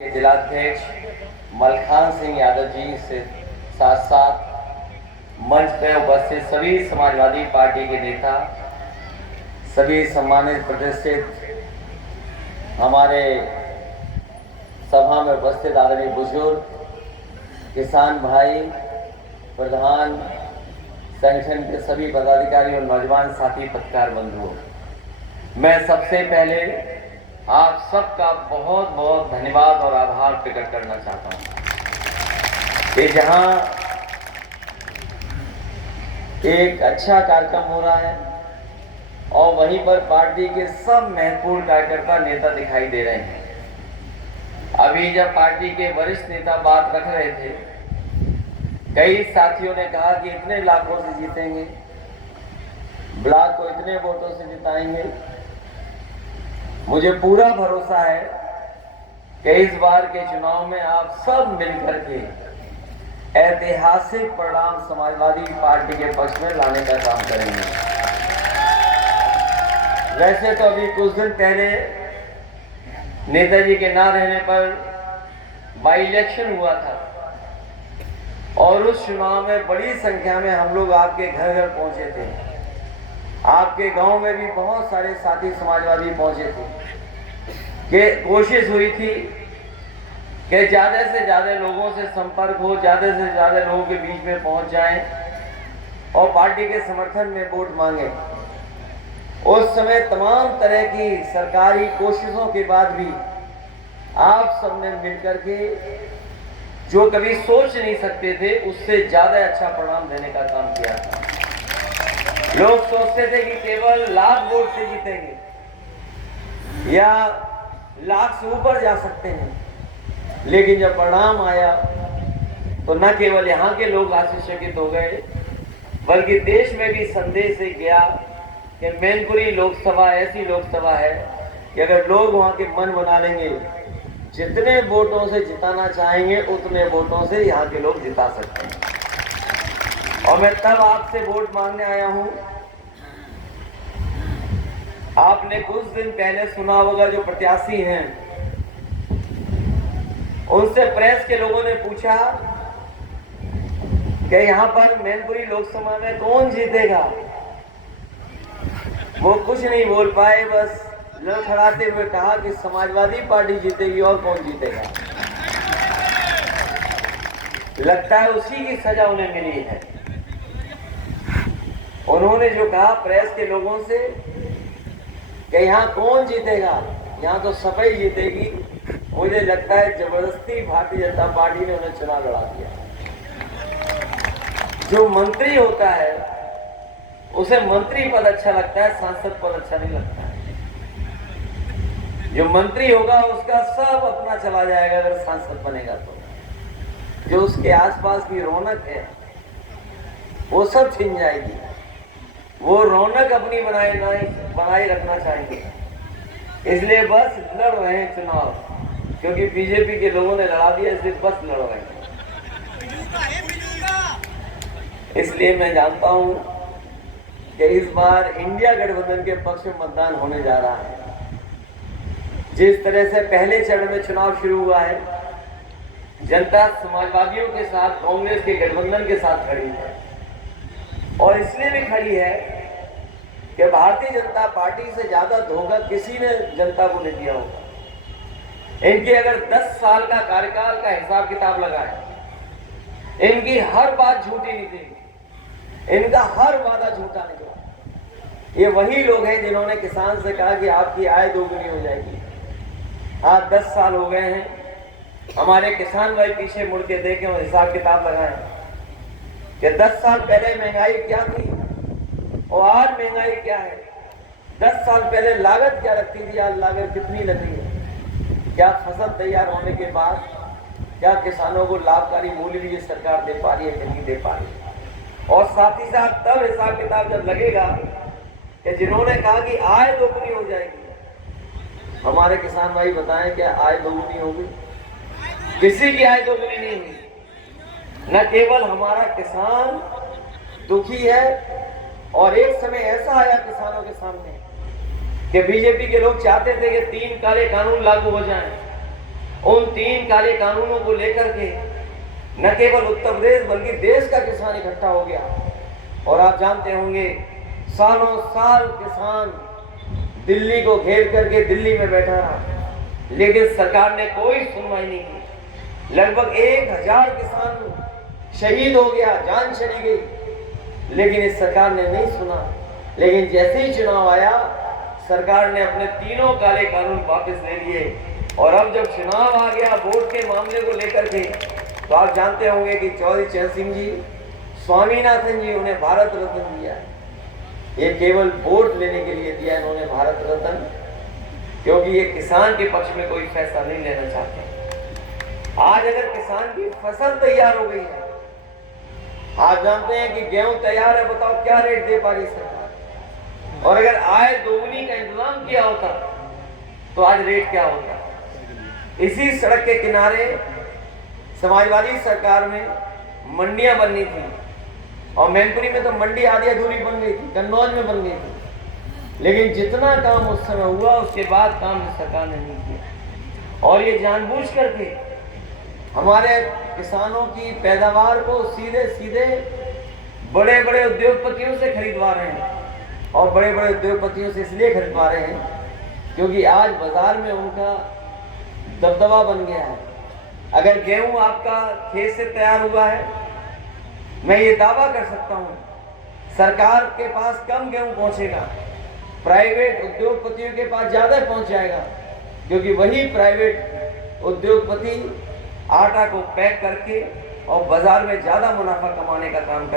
के जिलाध्यक्ष मलखान सिंह यादव जी से साथ साथ मंच पर उपस्थित सभी समाजवादी पार्टी के नेता, सभी सम्मानित प्रतिष्ठित हमारे सभा में उपस्थित आदरणीय बुजुर्ग, किसान भाई, प्रधान, संगठन के सभी पदाधिकारी और नौजवान साथी पत्रकार बंधुओं, मैं सबसे पहले आप सबका बहुत बहुत धन्यवाद और आभार प्रकट करना चाहता हूं कि जहां एक अच्छा कार्यक्रम हो रहा है और वहीं पर पार्टी के सब महत्वपूर्ण कार्यकर्ता नेता दिखाई दे रहे हैं। अभी जब पार्टी के वरिष्ठ नेता बात रख रहे थे, कई साथियों ने कहा कि इतने लाखों से जीतेंगे, ब्लॉक को इतने वोटों से जिताएंगे। मुझे पूरा भरोसा है कि इस बार के चुनाव में आप सब मिलकर के ऐतिहासिक परिणाम समाजवादी पार्टी के पक्ष में लाने का काम करेंगे। वैसे तो अभी कुछ दिन पहले नेताजी के ना रहने पर बाई इलेक्शन हुआ था और उस चुनाव में बड़ी संख्या में हम लोग आपके घर घर पहुंचे थे। आपके गांव में भी बहुत सारे साथी समाजवादी पहुंचे थे कि कोशिश हुई थी कि ज़्यादा से ज़्यादा लोगों से संपर्क हो, ज़्यादा से ज़्यादा लोगों के बीच में पहुंच जाएं और पार्टी के समर्थन में वोट मांगे। उस समय तमाम तरह की सरकारी कोशिशों के बाद भी आप सबने मिलकर के जो कभी सोच नहीं सकते थे, उससे ज़्यादा अच्छा परिणाम देने का काम किया था। लोग सोचते थे कि केवल लाख वोट से जीतेंगे या लाख से ऊपर जा सकते हैं, लेकिन जब परिणाम आया तो न केवल यहाँ के लोग आश्चर्यचकित हो गए, बल्कि देश में भी संदेश गया कि मैनपुरी लोकसभा ऐसी लोकसभा है कि अगर लोग वहाँ के मन बना लेंगे, जितने वोटों से जिताना चाहेंगे उतने वोटों से यहाँ के लोग जिता सकते हैं। और मैं तब आपसे वोट मांगने आया हूं। आपने कुछ दिन पहले सुना होगा, जो प्रत्याशी हैं उनसे प्रेस के लोगों ने पूछा कि यहां पर मैनपुरी लोकसभा में कौन जीतेगा। वो कुछ नहीं बोल पाए, बस लड़खड़ाते हुए कहा कि समाजवादी पार्टी जीतेगी और कौन जीतेगा। लगता है उसी की सजा उन्हें मिली है। उन्होंने जो कहा प्रेस के लोगों से कि यहाँ कौन जीतेगा, यहाँ तो सफाई जीतेगी, मुझे लगता है जबरदस्ती भारतीय जनता पार्टी ने उन्हें चुनाव लड़ा दिया। जो मंत्री होता है उसे मंत्री पद अच्छा लगता है, सांसद पद अच्छा नहीं लगता है। जो मंत्री होगा उसका सब अपना चला जाएगा अगर सांसद बनेगा तो। जो उसके आसपास की रौनक है वो सब छिन जाएगी। वो रौनक अपनी बनाए रखना चाहेंगे, इसलिए बस लड़ रहे हैं चुनाव, क्योंकि बीजेपी के लोगों ने लड़ा दिया, इसलिए बस लड़ रहे हैं। इसलिए मैं जानता हूं कि इस बार इंडिया गठबंधन के पक्ष में मतदान होने जा रहा है। जिस तरह से पहले चरण में चुनाव शुरू हुआ है, जनता समाजवादियों के साथ, कांग्रेस के गठबंधन के साथ खड़ी है और इसलिए भी खड़ी है कि भारतीय जनता पार्टी से ज्यादा धोखा किसी ने जनता को नहीं दिया होगा। इनके अगर 10 साल का कार्यकाल का हिसाब किताब लगाए, इनकी हर बात झूठी निकली, इनका हर वादा झूठा निकला। ये वही लोग हैं जिन्होंने किसान से कहा कि आपकी आय दोगुनी हो जाएगी। आज 10 साल हो गए हैं, हमारे किसान भाई पीछे मुड़ के देखें और हिसाब किताब लगाएं कि 10 साल पहले महंगाई क्या थी और आज महंगाई क्या है। 10 साल पहले लागत क्या लगती थी, आज लागत कितनी लग रही है। क्या फसल तैयार होने के बाद क्या किसानों को लाभकारी मूल्य भी ये सरकार दे पा रही है कि नहीं दे पा रही है। और साथ ही साथ तब हिसाब किताब जब लगेगा कि जिन्होंने कहा कि आय दोगुनी हो जाएगी, हमारे किसान भाई बताएं क्या आय दोगुनी होगी? किसी की आय दोगुनी नहीं हुई। न केवल हमारा किसान दुखी है, और एक समय ऐसा आया किसानों के सामने कि बीजेपी के लोग चाहते थे कि 3 काले कानून लागू हो जाएं, उन 3 काले कानूनों को लेकर के न केवल उत्तर प्रदेश बल्कि देश का किसान इकट्ठा हो गया। और आप जानते होंगे सालों साल किसान दिल्ली को घेर करके दिल्ली में बैठा रहा, लेकिन सरकार ने कोई सुनवाई नहीं की। लगभग 1000 किसान शहीद हो गया, जान चली गई, लेकिन इस सरकार ने नहीं सुना। लेकिन जैसे ही चुनाव आया, सरकार ने अपने तीनों काले कानून वापस ले लिए। और अब जब चुनाव आ गया वोट के मामले को लेकर के, तो आप जानते होंगे कि चौधरी चरण सिंह जी, स्वामीनाथन जी उन्हें भारत रत्न दिया। ये केवल वोट लेने के लिए दिया इन्होंने भारत रत्न, क्योंकि ये किसान के पक्ष में कोई फैसला नहीं लेना चाहते। आज अगर किसान की फसल तैयार हो गई है, आप जानते हैं कि गेहूं तैयार है, बताओ क्या रेट दे पा रही सरकार। और अगर आय दोगुनी का इंतजाम किया होता तो आज रेट क्या होता। इसी सड़क के किनारे समाजवादी सरकार में मंडियां बननी थी, और मैनपुरी में तो मंडी आधी अधूरी बन गई थी, कन्नौज में बन गई थी। लेकिन जितना काम उस समय हुआ उसके बाद काम सरकार ने नहीं किया। और ये जानबूझ करके हमारे किसानों की पैदावार को सीधे सीधे बड़े बड़े उद्योगपतियों से खरीदवा रहे हैं। और बड़े बड़े उद्योगपतियों से इसलिए खरीदवा रहे हैं क्योंकि आज बाजार में उनका दबदबा बन गया है। अगर गेहूं आपका खेत से तैयार हुआ है, मैं ये दावा कर सकता हूँ सरकार के पास कम गेहूं पहुंचेगा, प्राइवेट उद्योगपतियों के पास ज़्यादा पहुंच जाएगा, क्योंकि वही प्राइवेट उद्योगपति आटा को पैक करके और बाजार में ज़्यादा मुनाफा कमाने का काम कर